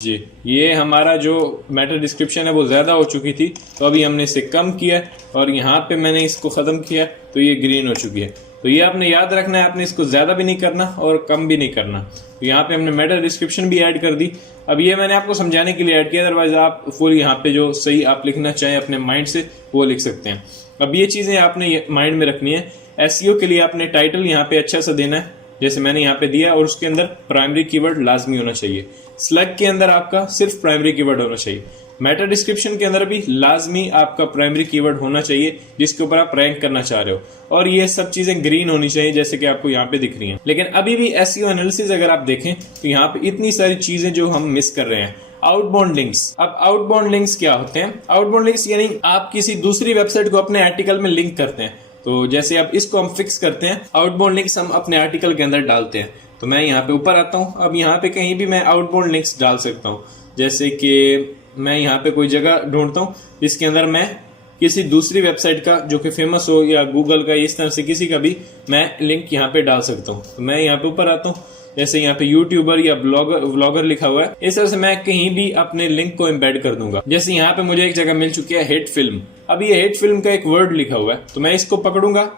जी। ये हमारा जो मेटा डिस्क्रिप्शन है वो ज्यादा हो चुकी थी, तो अभी हमने इसे कम किया और यहाँ पे मैंने इसको खत्म किया तो ये ग्रीन हो चुकी है। तो ये आपने याद रखना है, आपने इसको ज्यादा भी नहीं करना और कम भी नहीं करना। तो यहाँ पे हमने मेटा डिस्क्रिप्शन भी ऐड कर दी। अब ये मैंने आपको समझाने के लिए ऐड किया, अदरवाइज आप फुल यहाँ पे जो सही आप लिखना चाहें अपने माइंड से वो लिख सकते हैं। अब ये चीजें आपने माइंड में रखनी है। एसईओ के लिए आपने टाइटल यहाँ पे अच्छा सा देना है जैसे मैंने यहाँ पे दिया और उसके अंदर प्राइमरी कीवर्ड लाजमी होना चाहिए। स्लग के अंदर आपका सिर्फ प्राइमरी कीवर्ड होना चाहिए। मेटा डिस्क्रिप्शन के अंदर भी लाजमी आपका प्राइमरी कीवर्ड होना चाहिए जिसके ऊपर आप रैंक करना चाह रहे हो, और ये सब चीजें ग्रीन होनी चाहिए जैसे कि आपको यहाँ पे दिख रही हैं। लेकिन अभी भी एसईओ एनालिसिस अगर आप देखें तो यहाँ पे इतनी सारी चीजें जो हम मिस कर रहे हैं। Outbound links. अब आउटबाउंड लिंक्स क्या होते हैं? आउटबाउंड लिंक्स यानी आप किसी दूसरी वेबसाइट को अपने आर्टिकल में लिंक करते हैं। तो जैसे अब इसको हम फिक्स करते हैं, आउटबाउंड लिंक्स हम अपने आर्टिकल के अंदर डालते हैं। तो मैं यहाँ पे ऊपर आता हूँ। अब यहाँ पे कहीं भी मैं आउटबाउंड लिंक्स डाल सकता हूँ। जैसे कि मैं यहाँ पे कोई जगह ढूंढता हूँ जिसके अंदर मैं किसी दूसरी वेबसाइट का जो कि फेमस हो या गूगल का, इस तरह से किसी का भी मैं लिंक यहाँ पे डाल सकता हूँ। तो मैं यहाँ पे ऊपर आता हूँ। जैसे यहाँ पे यूट्यूबर या व्लॉगर लिखा हुआ है, इस तरह से मैं कहीं भी अपने लिंक को एम्बेड कर दूंगा। जैसे यहाँ पे मुझे एक जगह मिल चुकी है हिट फिल्म। अब ये हिट फिल्म का एक वर्ड लिखा हुआ है, तो मैं इसको पकड़ूंगा,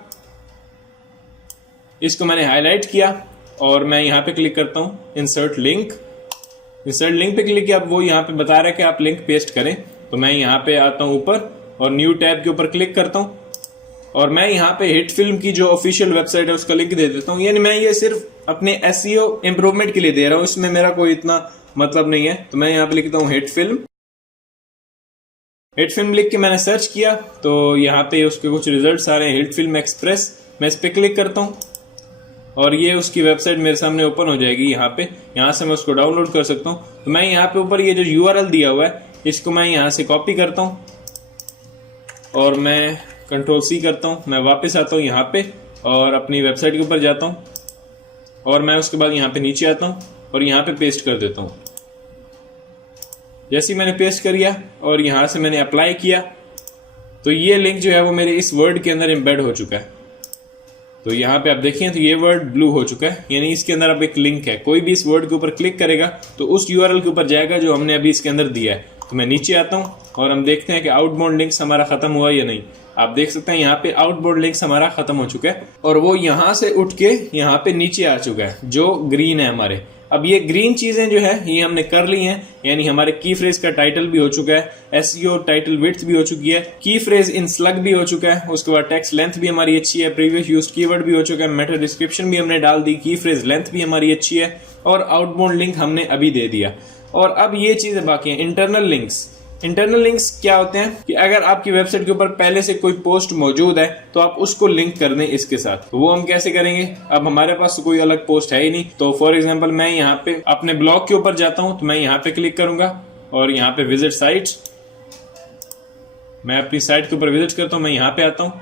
इसको मैंने हाईलाइट किया और मैं यहाँ पे क्लिक करता हूँ इंसर्ट लिंक। इंसर्ट लिंक पे क्लिक किया। अब वो यहाँ पे बता रहा है कि आप लिंक पेस्ट करें। तो मैं यहाँ पे आता हूँ ऊपर और न्यू टैब के ऊपर क्लिक करता हूँ और मैं यहाँ पे हिट फिल्म की जो ऑफिशियल वेबसाइट है उसका लिंक दे देता हूँ। यानी मैं ये सिर्फ अपने एसईओ इंप्रूवमेंट के लिए दे रहा हूँ, इसमें मेरा कोई इतना मतलब नहीं है। तो मैं यहाँ पे लिखता हूँ हिट फिल्म। हिट फिल्म लिख के मैंने सर्च किया तो यहाँ पे उसके कुछ रिजल्ट्स आ रहे हैं, हिट फिल्म एक्सप्रेस। मैं इस पे क्लिक करता हूँ और ये उसकी वेबसाइट मेरे सामने ओपन हो जाएगी। यहाँ से मैं उसको डाउनलोड कर सकता हूँ। तो मैं यहाँ पे ऊपर ये जो URL दिया हुआ है इसको मैं यहाँ से कॉपी करता हूँ और मैं Ctrl+C करता हूँ। मैं वापस आता हूँ यहाँ पे और अपनी वेबसाइट के ऊपर जाता हूँ और मैं उसके बाद यहाँ पे नीचे आता हूँ और यहाँ पे पेस्ट कर देता हूँ। जैसे ही मैंने पेस्ट कर दिया और यहाँ से मैंने अप्लाई किया तो ये लिंक जो है वो मेरे इस वर्ड के अंदर एम्बेड हो चुका है। तो यहाँ पे आप देखें तो ये वर्ड ब्लू हो चुका है, यानी इसके अंदर अब एक लिंक है। कोई भी इस वर्ड के ऊपर क्लिक करेगा तो उस URL के ऊपर जाएगा जो हमने अभी इसके अंदर दिया है। तो मैं नीचे आता हूँ और हम देखते हैं कि आउटबाउंड लिंक्स हमारा खत्म हुआ या नहीं। आप देख सकते हैं यहाँ पे आउटबाउंड लिंक्स हमारा खत्म हो चुका है और वो यहाँ से उठ के यहाँ पे नीचे आ चुका है जो ग्रीन है हमारे। अब ये ग्रीन चीजें जो है ये हमने कर ली हैं, यानी हमारे की फ्रेज का टाइटल भी हो चुका है, एसईओ टाइटल विड्थ भी हो चुकी है, की फ्रेज इन स्लग भी हो चुका है, उसके बाद टेक्स्ट लेंथ भी हमारी अच्छी है, प्रीवियस यूज्ड कीवर्ड भी हो चुका है, मेटा डिस्क्रिप्शन भी हमने डाल दी, की फ्रेज लेंथ भी हमारी अच्छी है और आउटबाउंड लिंक हमने अभी दे दिया। और अब ये चीजें बाकी हैं, इंटरनल लिंक्स। इंटरनल लिंक्स क्या होते हैं कि अगर आपकी वेबसाइट के ऊपर पहले से कोई पोस्ट मौजूद है तो आप उसको लिंक कर दें इसके साथ। तो वो हम कैसे करेंगे? अब हमारे पास तो कोई अलग पोस्ट है ही नहीं। तो फॉर एग्जांपल मैं यहाँ पे अपने ब्लॉग के ऊपर जाता हूँ, तो मैं यहाँ पे क्लिक करूंगा और यहाँ पे विजिट साइट, मैं अपनी साइट के ऊपर विजिट करता हूँ, मैं यहाँ पे आता हूँ।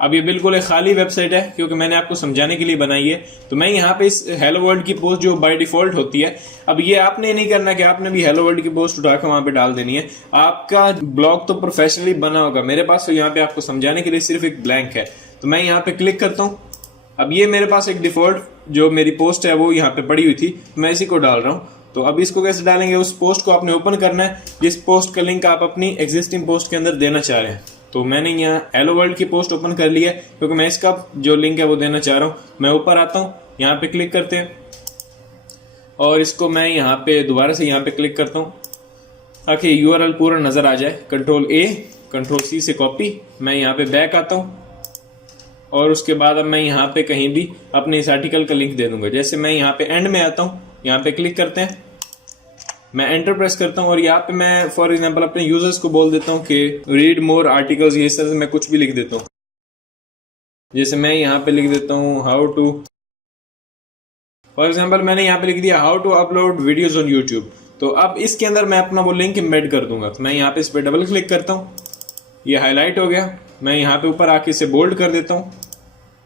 अब ये बिल्कुल एक खाली वेबसाइट है क्योंकि मैंने आपको समझाने के लिए बनाई है। तो मैं यहाँ पे इस हेलो वर्ल्ड की पोस्ट जो बाय डिफॉल्ट होती है, अब ये आपने नहीं करना कि आपने भी हेलो वर्ल्ड की पोस्ट उठाकर वहां पे डाल देनी है। आपका ब्लॉग तो प्रोफेशनली बना होगा, मेरे पास तो यहाँ पे आपको समझाने के लिए सिर्फ एक ब्लैंक है। तो मैं यहाँ पे क्लिक करता हूँ। अब ये मेरे पास एक डिफॉल्ट जो मेरी पोस्ट है वो यहाँ पे पड़ी हुई थी, मैं इसी को डाल रहा हूँ। तो अब इसको कैसे डालेंगे? उस पोस्ट को आपने ओपन करना है जिस पोस्ट का लिंक आप अपनी एग्जिस्टिंग पोस्ट के अंदर देना चाह रहे हैं। तो मैंने यहाँ हेलो वर्ल्ड की पोस्ट ओपन कर लिया है क्योंकि मैं इसका जो लिंक है वो देना चाह रहा हूँ। मैं ऊपर आता हूँ, यहाँ पे क्लिक करते हैं और इसको मैं यहाँ पे दोबारा से यहाँ पे क्लिक करता हूँ ताकि URL पूरा नजर आ जाए। Ctrl+A Ctrl+C से कॉपी, मैं यहाँ पे बैक आता हूँ और उसके बाद अब मैं यहाँ पे कहीं भी अपने इस आर्टिकल का लिंक दे दूंगा। जैसे मैं यहाँ पे एंड में आता हूँ, यहाँ पे क्लिक करते हैं, मैं एंटर प्रेस करता हूँ और यहाँ पे मैं फॉर एग्जांपल अपने यूजर्स को बोल देता हूँ कि रीड मोर आर्टिकल्स, ये तरह से मैं कुछ भी लिख देता हूँ। जैसे मैं यहाँ पे लिख देता हूँ हाउ टू, फॉर एग्जांपल मैंने यहाँ पे लिख दिया how to upload videos on YouTube. तो अब इसके अंदर मैं अपना वो लिंक एम्बेड कर दूंगा। तो मैं यहाँ पे इस पर डबल क्लिक करता हूँ, ये हाईलाइट हो गया। मैं यहाँ पे ऊपर आके इसे बोल्ड कर देता हूँ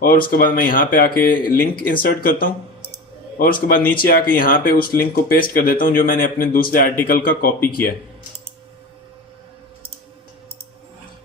और उसके बाद मैं यहाँ पे आके लिंक इंसर्ट करता हूँ और उसके बाद नीचे आके यहाँ पे उस लिंक को पेस्ट कर देता हूँ जो मैंने अपने दूसरे आर्टिकल का कॉपी किया है।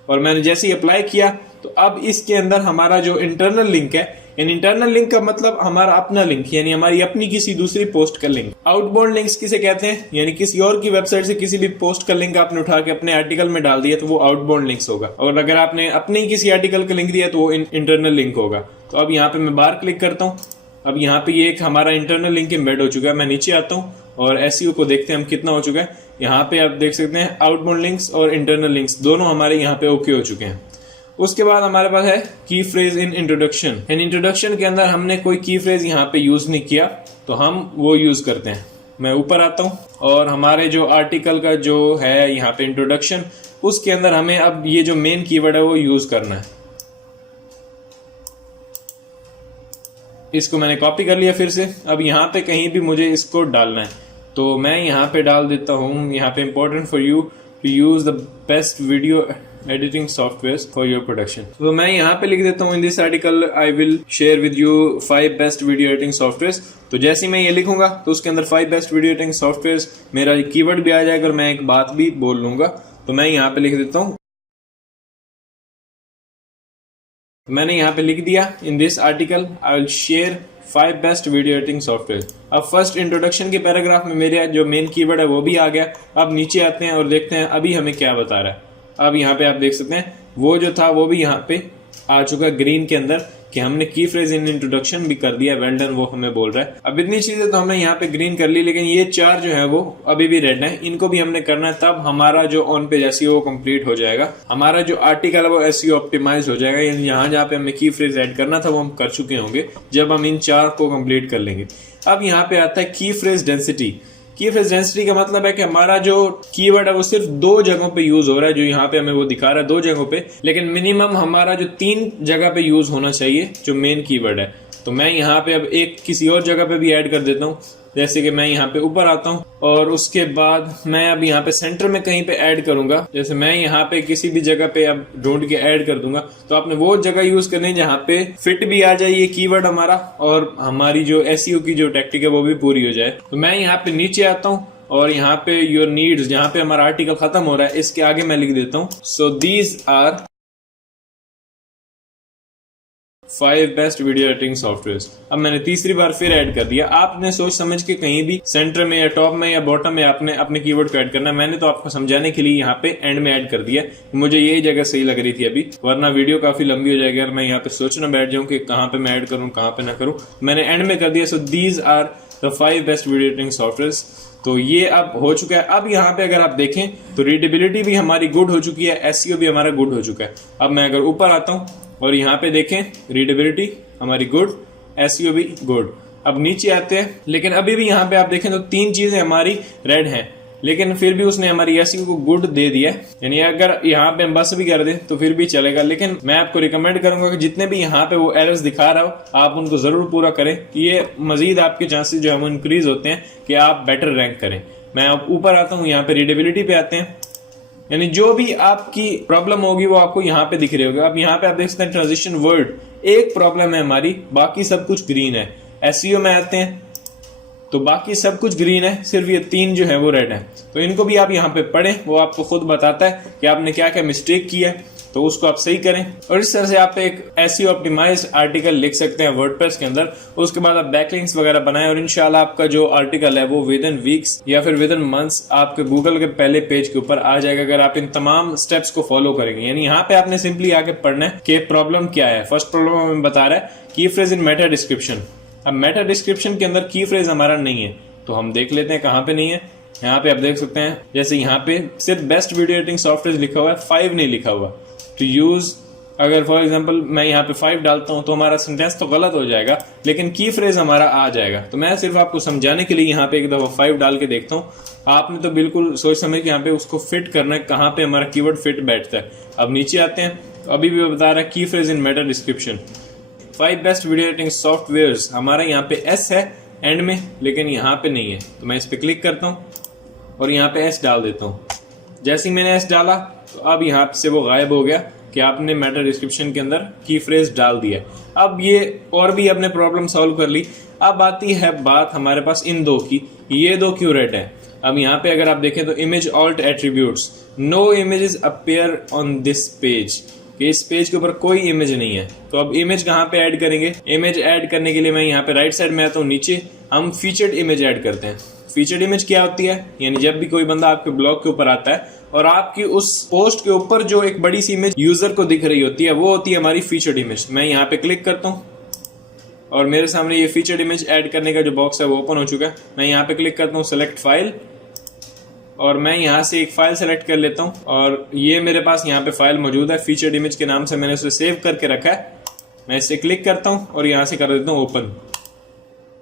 और मैंने जैसे ही अप्लाई किया तो अब इसके अंदर हमारा जो इंटरनल लिंक है, यानी इंटरनल लिंक का मतलब हमारा अपना लिंक, यानी हमारी अपनी किसी दूसरी पोस्ट का लिंक। आउटबाउंड लिंक्स किसे कहते हैं? यानी किसी और की वेबसाइट से किसी भी पोस्ट का लिंक आपने उठा के अपने आर्टिकल में डाल दिया तो वो आउटबाउंड लिंक्स होगा, और अगर आपने अपने ही किसी आर्टिकल का लिंक दिया तो वो इंटरनल लिंक होगा। तो अब यहाँ पे मैं बाहर क्लिक करता हूँ। अब यहाँ पे ये एक हमारा इंटरनल लिंक एम्बेड हो चुका है। मैं नीचे आता हूँ और एसईओ को देखते हैं हम कितना हो चुका है। यहाँ पे आप देख सकते हैं आउटबाउंड लिंक्स और इंटरनल लिंक्स दोनों हमारे यहाँ पे ओके हो चुके हैं। उसके बाद हमारे पास है की phrase in introduction. In introduction के अंदर हमने कोई की फ्रेज यहाँ पे यूज नहीं किया तो हम वो यूज करते हैं। मैं ऊपर आता हूँ और हमारे जो आर्टिकल का जो है यहाँ पे इंट्रोडक्शन, उसके अंदर हमें अब ये जो मेन कीवर्ड है वो यूज करना है। इसको मैंने कॉपी कर लिया फिर से। अब यहाँ पे कहीं भी मुझे इसको डालना है। तो मैं यहाँ पे डाल देता हूँ, यहाँ पे important for you to use the best video editing software for your production. तो मैं यहाँ पे लिख देता हूँ, in this article I will share with you 5 best video editing software. तो जैसे ही मैं ये लिखूंगा तो उसके अंदर 5 बेस्ट वीडियो एडिटिंग सॉफ्टवेयर मेरा कीवर्ड भी आ जाएगा और मैं एक बात भी बोल लूंगा। तो मैं यहाँ पे लिख देता हूँ, मैंने यहाँ पे लिख दिया, इन this article I will share 5 best video editing software. अब फर्स्ट इंट्रोडक्शन के पैराग्राफ में मेरे जो मेन कीवर्ड है वो भी आ गया। अब नीचे आते हैं और देखते हैं अभी हमें क्या बता रहा है। अब यहाँ पे आप देख सकते हैं वो जो था वो भी यहाँ पे आ चुका ग्रीन के अंदर कि हमने की फ्रेज इन इंट्रोडक्शन भी कर दिया, वेल डन, वो हमें बोल रहा है। अब इतनी चीजें तो हमने यहाँ पे ग्रीन कर ली, लेकिन ये 4 जो है वो अभी भी रेड है, इनको भी हमने करना है, तब हमारा जो ऑन पेज एसईओ वो कंप्लीट हो जाएगा, हमारा जो आर्टिकल है वो एसईओ ऑप्टिमाइज हो जाएगा। यानी यहाँ जहाँ पे हमें की फ्रेज ऐड करना था वो हम कर चुके होंगे जब हम इन 4 को कंप्लीट कर लेंगे। अब यहाँ पे आता है की फ्रेज डेंसिटी। की फ्रेज डेंसिटी का मतलब है कि हमारा जो कीवर्ड है वो सिर्फ 2 जगहों पे यूज हो रहा है, जो यहाँ पे हमें वो दिखा रहा है 2 जगहों पे, लेकिन मिनिमम हमारा जो 3 जगह पे यूज होना चाहिए जो मेन कीवर्ड है। तो मैं यहाँ पे अब एक किसी और जगह पे भी ऐड कर देता हूँ, जैसे कि मैं यहाँ पे ऊपर आता हूँ और उसके बाद मैं अब यहाँ पे सेंटर में कहीं पे ऐड करूंगा। जैसे मैं यहाँ पे किसी भी जगह पे अब ढूंढ के ऐड कर दूंगा, तो आपने वो जगह यूज करनी है जहाँ पे फिट भी आ जाए ये कीवर्ड हमारा और हमारी जो एसईओ की जो टेक्निक है वो भी पूरी हो जाए। तो मैं यहाँ पे नीचे आता हूँ और यहाँ पे योर नीड्स, जहाँ पे हमारा आर्टिकल खत्म हो रहा है, इसके आगे मैं लिख देता हूँ, so these are 5 best video editing software. अब मैंने तीसरी बार फिर ऐड कर दिया। आपने सोच समझ के कहीं भी सेंटर में या टॉप में या बॉटम में आपने अपने कीवर्ड को ऐड करना है। मैंने तो आपको समझाने के लिए यहाँ पे एंड में ऐड कर दिया, मुझे यही जगह सही लग रही थी अभी, वरना वीडियो काफी लंबी हो जाएगी और मैं यहाँ पे सोचना बैठ जाऊँ कि कहाँ पे मैं ऐड करूँ कहाँ पे ना करूँ। मैंने एंड में कर दिया, so these are the 5 best video editing software. तो ये अब हो चुका है। अब यहाँ पे अगर आप देखें तो रीडेबिलिटी भी हमारी गुड हो चुकी है, एसईओ भी हमारा गुड हो चुका है। अब मैं अगर ऊपर आता हूँ और यहाँ पे देखें, रीडेबिलिटी हमारी गुड, एसईओ भी गुड। अब नीचे आते हैं, लेकिन अभी भी यहाँ पे आप देखें तो 3 चीजें हमारी रेड हैं, लेकिन फिर भी उसने हमारी एसईओ को गुड दे दिया। यानी अगर यहाँ पे हम बस भी कर दें तो फिर भी चलेगा, लेकिन मैं आपको रिकमेंड करूंगा कि जितने भी यहाँ पे वो एरर्स दिखा रहा हो आप उनको जरूर पूरा करें। ये मजीद आपके चांसेस जो है वो इंक्रीज होते हैं कि आप बेटर रैंक करें। मैं अब ऊपर आता हूँ, यहाँ पे रीडेबिलिटी पे आते हैं, यानी जो भी आपकी प्रॉब्लम होगी वो आपको यहाँ पे दिख रही होगी। अब यहाँ पे आप देख सकते हैं ट्रांजिशन वर्ड एक प्रॉब्लम है हमारी, बाकी सब कुछ ग्रीन है। एसईओ में आते हैं तो बाकी सब कुछ ग्रीन है, सिर्फ ये 3 जो है वो रेड है। तो इनको भी आप यहाँ पे पढ़ें, वो आपको खुद बताता है कि आपने क्या क्या मिस्टेक किया है, तो उसको आप सही करें। और इस तरह से आप एक एसईओ ऑप्टिमाइज्ड आर्टिकल लिख सकते हैं वर्डप्रेस के अंदर। उसके बाद आप बैकलिंक्स वगैरह बनाएं और इंशाल्लाह आपका जो आर्टिकल है वो विद इन वीक्स या फिर विद इन मंथ्स आपके गूगल के पहले पेज के ऊपर आ जाएगा, अगर आप इन तमाम स्टेप्स को फॉलो करेंगे। यानी यहाँ पे आपने सिंपली आके पढ़ना है कि प्रॉब्लम क्या है। फर्स्ट प्रॉब्लम हमें बता रहा है की फ्रेज इन मेटा डिस्क्रिप्शन। अब मेटा डिस्क्रिप्शन के अंदर की फ्रेज हमारा नहीं है, तो हम देख लेते हैं कहाँ पे नहीं है। यहाँ पे आप देख सकते हैं, जैसे यहाँ पे सिर्फ बेस्ट वीडियो एडिटिंग सॉफ्टवेयर लिखा हुआ है, 5 नहीं लिखा हुआ टू यूज। अगर फॉर एग्जांपल मैं यहाँ पे 5 डालता हूँ तो हमारा सेंटेंस तो गलत हो जाएगा, लेकिन की फ्रेज हमारा आ जाएगा। तो मैं सिर्फ आपको समझाने के लिए यहाँ पे एक दफा 5 डाल के देखता हूँ। आपने तो बिल्कुल सोच समझ के यहाँ पे उसको फिट करना है, कहाँ पे हमारा कीवर्ड फिट बैठता है। अब नीचे आते हैं, अभी भी बता रहा है की phrase in Meta description. 5 best video editing software, हमारा यहाँ पे एस है एंड में, लेकिन यहाँ पे नहीं है। तो मैं इस पे क्लिक करता हूँ और यहाँ पे एस डाल देता हूँ। जैसे ही मैंने एस डाला तो अब यहाँ से वो गायब हो गया कि आपने मेटा डिस्क्रिप्शन के अंदर की फ्रेज डाल दिया। अब ये और भी अपने प्रॉब्लम सॉल्व कर ली। अब आती है बात हमारे पास इन 2 की, ये 2 क्यों रेड है। अब यहाँ पे अगर आप देखें तो image alt attributes, no images appear on this page, कि इस पेज के ऊपर कोई इमेज नहीं है। तो अब इमेज कहाँ पे ऐड करेंगे। इमेज ऐड करने के लिए मैं यहाँ पे राइट साइड में आता हूँ, नीचे हम फीचर्ड इमेज ऐड करते हैं। फीचर्ड इमेज क्या होती है, यानी जब भी कोई बंदा आपके ब्लॉग के ऊपर आता है और आपकी उस पोस्ट के ऊपर जो एक बड़ी सी इमेज यूजर को दिख रही होती है, वो होती है हमारी फीचर्ड इमेज। मैं यहाँ पे क्लिक करता हूँ और मेरे सामने ये फीचर्ड इमेज ऐड करने का जो बॉक्स है वो ओपन हो चुका है। मैं यहाँ पे क्लिक करता हूँ सेलेक्ट फाइल और मैं यहाँ से एक फाइल सेलेक्ट कर लेता हूँ और ये मेरे पास यहाँ पे फाइल मौजूद है, फीचर्ड इमेज के नाम से मैंने उसे सेव करके रखा है। मैं इसे क्लिक करता हूँ और यहाँ से कर देता हूँ ओपन।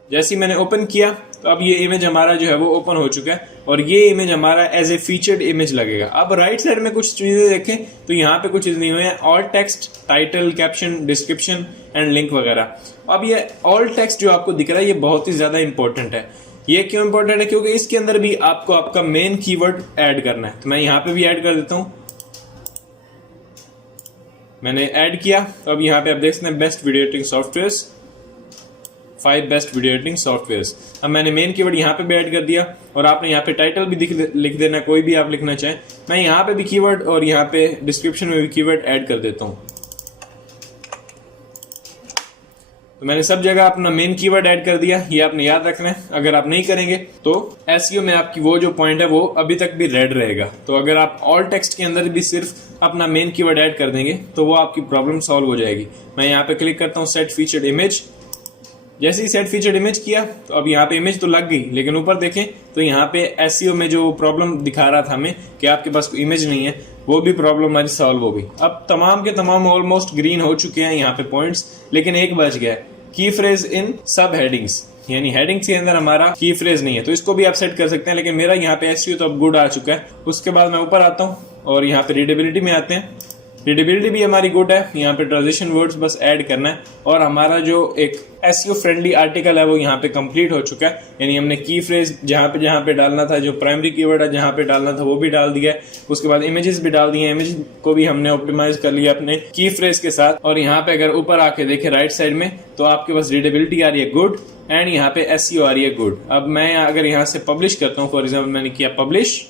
जैसे ही मैंने ओपन किया तो अब ये इमेज हमारा जो है वो ओपन हो चुका है और ये इमेज हमारा एज ए फीचर्ड इमेज लगेगा। अब राइट साइड में कुछ चीजें देखें तो यहाँ पे कुछ चीज नहीं हुई है, all text, title, caption, description and link वगैरह। अब ये ऑल टेक्स्ट जो आपको दिख रहा है ये बहुत ही ज्यादा इंपॉर्टेंट है। ये क्यों इंपॉर्टेंट है? क्योंकि इसके अंदर भी आपको आपका मेन कीवर्ड ऐड करना है। तो मैं यहां पे भी ऐड कर देता हूं। मैंने ऐड किया। तो अब यहां पे आप देख सकते हैं best video editing softwares, 5 best video editing softwares. अब मैंने मेन कीवर्ड यहाँ पे भी ऐड कर दिया और आपने यहाँ पे टाइटल भी लिख देना, कोई भी आप लिखना चाहें। मैं यहाँ पे भी कीवर्ड और यहाँ पे डिस्क्रिप्शन में भी कीवर्ड ऐड कर देता हूँ। तो मैंने सब जगह अपना मेन कीवर्ड ऐड कर दिया, ये आपने याद रखना है। अगर आप नहीं करेंगे तो एसईओ में आपकी वो जो पॉइंट है वो अभी तक भी रेड रहेगा। तो अगर आप ऑल टेक्स्ट के अंदर भी सिर्फ अपना मेन कीवर्ड ऐड कर देंगे तो वो आपकी प्रॉब्लम सॉल्व हो जाएगी। मैं यहाँ पे क्लिक करता हूँ सेट फीचर्ड इमेज। जैसे ही सेट फीचर्ड इमेज किया तो अब यहाँ पे इमेज तो लग गई, लेकिन ऊपर देखें तो यहाँ पे एसईओ में जो प्रॉब्लम दिखा रहा था हमें कि आपके पास कोई इमेज नहीं है, वो भी प्रॉब्लम हमारी सॉल्व हो गई। अब तमाम के तमाम ऑलमोस्ट ग्रीन हो चुके हैं यहाँ पे पॉइंट्स, लेकिन एक बच गया, की फ्रेज इन सब हेडिंग्स, यानी हेडिंग्स के अंदर हमारा की फ्रेज नहीं है। तो इसको भी आप सेट कर सकते हैं, लेकिन मेरा यहाँ पे एसईओ तो अब गुड आ चुका है। उसके बाद मैं ऊपर आता हूँ और यहाँ पे रीडेबिलिटी में आते हैं। रीडेबिलिटी भी हमारी गुड है, यहाँ पे ट्रांजिशन वर्ड्स बस ऐड करना है और हमारा जो एक एसईओ फ्रेंडली आर्टिकल है वो यहाँ पे कंप्लीट हो चुका है। यानी हमने की फ्रेज जहाँ पे डालना था, जो प्राइमरी कीवर्ड है जहाँ पे डालना था वो भी डाल दिया है। उसके बाद इमेजेस भी डाल दिए, इमेज को भी हमने ऑप्टिमाइज कर लिया अपने की फ्रेज के साथ। और यहाँ पे अगर ऊपर आके देखे राइट साइड में तो आपके पास रीडेबिलिटी आ रही है गुड एंड यहाँ पे एसईओ आ रही है गुड। अब मैं अगर यहाँ से पब्लिश करता हूँ, फॉर एग्जाम्पल मैंने किया पब्लिश,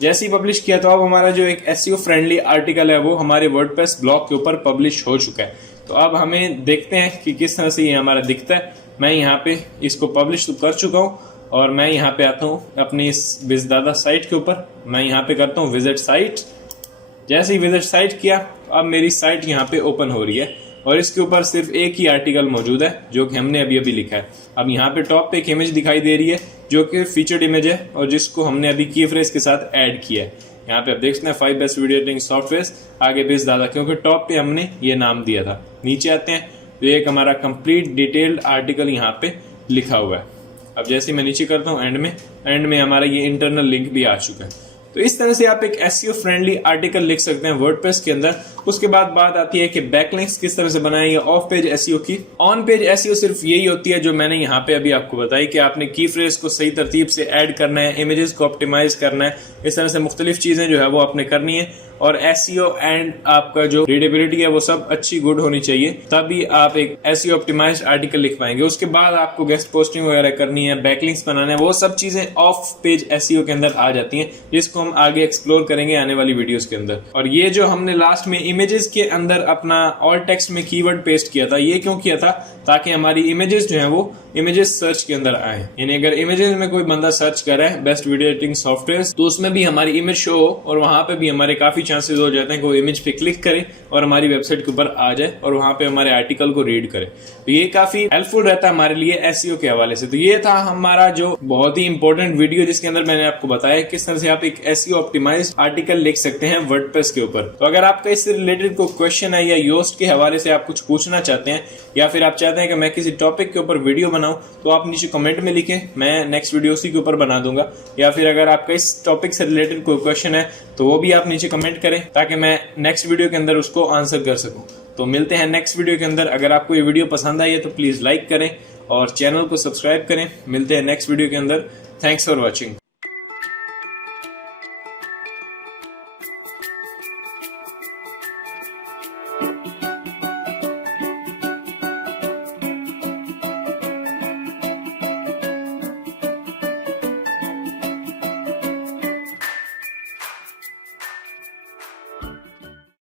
जैसे ही पब्लिश किया तो अब हमारा जो एक एसईओ फ्रेंडली आर्टिकल है वो हमारे वर्डप्रेस ब्लॉग के ऊपर पब्लिश हो चुका है। तो अब हमें देखते हैं कि किस तरह से ये हमारा दिखता है। मैं यहाँ पे इसको पब्लिश तो कर चुका हूँ और मैं यहाँ पे आता हूँ अपनी इस बिजदादा साइट के ऊपर। मैं यहाँ पे करता हूँ विजिट साइट। जैसे ही विजिट साइट किया अब मेरी साइट यहाँ पे ओपन हो रही है और इसके ऊपर सिर्फ एक ही आर्टिकल मौजूद है जो कि हमने अभी लिखा है। अब यहाँ पे टॉप पे एक इमेज दिखाई दे रही है जो कि फीचर्ड इमेज है और जिसको हमने अभी की फ्रेज के साथ ऐड किया है। यहाँ पे आप देख सकते हैं 5 बेस्ट वीडियो एडिटिंग सॉफ्टवेयर, आगे बेस दादा, क्योंकि टॉप पे हमने ये नाम दिया था। नीचे आते हैं तो एक हमारा कंप्लीट डिटेल्ड आर्टिकल यहाँ पे लिखा हुआ है। अब जैसे मैं नीचे करता हूँ एंड में हमारा ये इंटरनल लिंक भी आ चुका है। तो इस तरह से आप एक एसईओ फ्रेंडली आर्टिकल लिख सकते हैं वर्डप्रेस के अंदर। उसके बाद बात आती है कि बैकलिंक्स किस तरह से बनाएं या ऑफ पेज एसईओ की। ऑन पेज एसईओ सिर्फ यही होती है जो मैंने यहाँ पे अभी आपको बताई कि आपने की फ्रेज को सही तरतीब से ऐड करना है, इमेजेस को ऑप्टिमाइज करना है, इस तरह से मुख्तलिफ चीजें जो है वो आपने करनी है। और एसईओ एंड आपका जो रीडेबिलिटी है वो सब अच्छी गुड होनी चाहिए, तभी आप एक एसईओ ऑप्टिमाइज्ड आर्टिकल लिख पाएंगे। उसके बाद आपको गेस्ट पोस्टिंग वगैरह करनी है, बैकलिंक्स बनाना है, वो सब चीजें ऑफ पेज एसईओ के अंदर आ जाती हैं, जिसको हम आगे एक्सप्लोर करेंगे आने वाली वीडियोस के अंदर। और ये जो हमने लास्ट में इमेजेस के अंदर अपना ऑल टेक्स्ट में कीवर्ड पेस्ट किया था, ये क्यों किया था? ताकि हमारी इमेजेस जो है वो इमेजेस सर्च के अंदर आए। यानी अगर इमेजेस में कोई बंदा सर्च करे बेस्ट वीडियो एडिटिंग सॉफ्टवेयर तो उसमें भी हमारी इमेज शो हो और वहां पे भी हमारे काफी चांसेस हो जाते हैं कि वो इमेज पे क्लिक करे और हमारी वेबसाइट के ऊपर आ जाए और वहां पे हमारे आर्टिकल को रीड करे। तो ये काफी हेल्पफुल रहता है हमारे लिए एसईओ के हवाले से। तो ये था हमारा जो बहुत ही इंपॉर्टेंट वीडियो जिसके अंदर मैंने आपको बताया किस तरह से आप एक एसईओ ऑप्टिमाइज्ड आर्टिकल लिख सकते हैं वर्डप्रेस के ऊपर। तो अगर आपका इससे रिलेटेड कोई क्वेश्चन है या योस्ट के हवाले से आप कुछ पूछना चाहते हैं या फिर आप चाहते हैं कि मैं किसी टॉपिक के ऊपर वीडियो बनाऊं तो आप नीचे कमेंट में लिखें, मैं नेक्स्ट वीडियो उसी के ऊपर बना दूंगा। या फिर अगर आपका इस टॉपिक से रिलेटेड कोई क्वेश्चन है तो वो भी आप नीचे कमेंट करें ताकि मैं नेक्स्ट वीडियो के अंदर उसको आंसर कर सकूं। तो मिलते हैं नेक्स्ट वीडियो के अंदर। अगर आपको ये वीडियो पसंद आई है तो प्लीज लाइक करें और चैनल को सब्सक्राइब करें। मिलते हैं नेक्स्ट वीडियो के अंदर। Thanks for watching.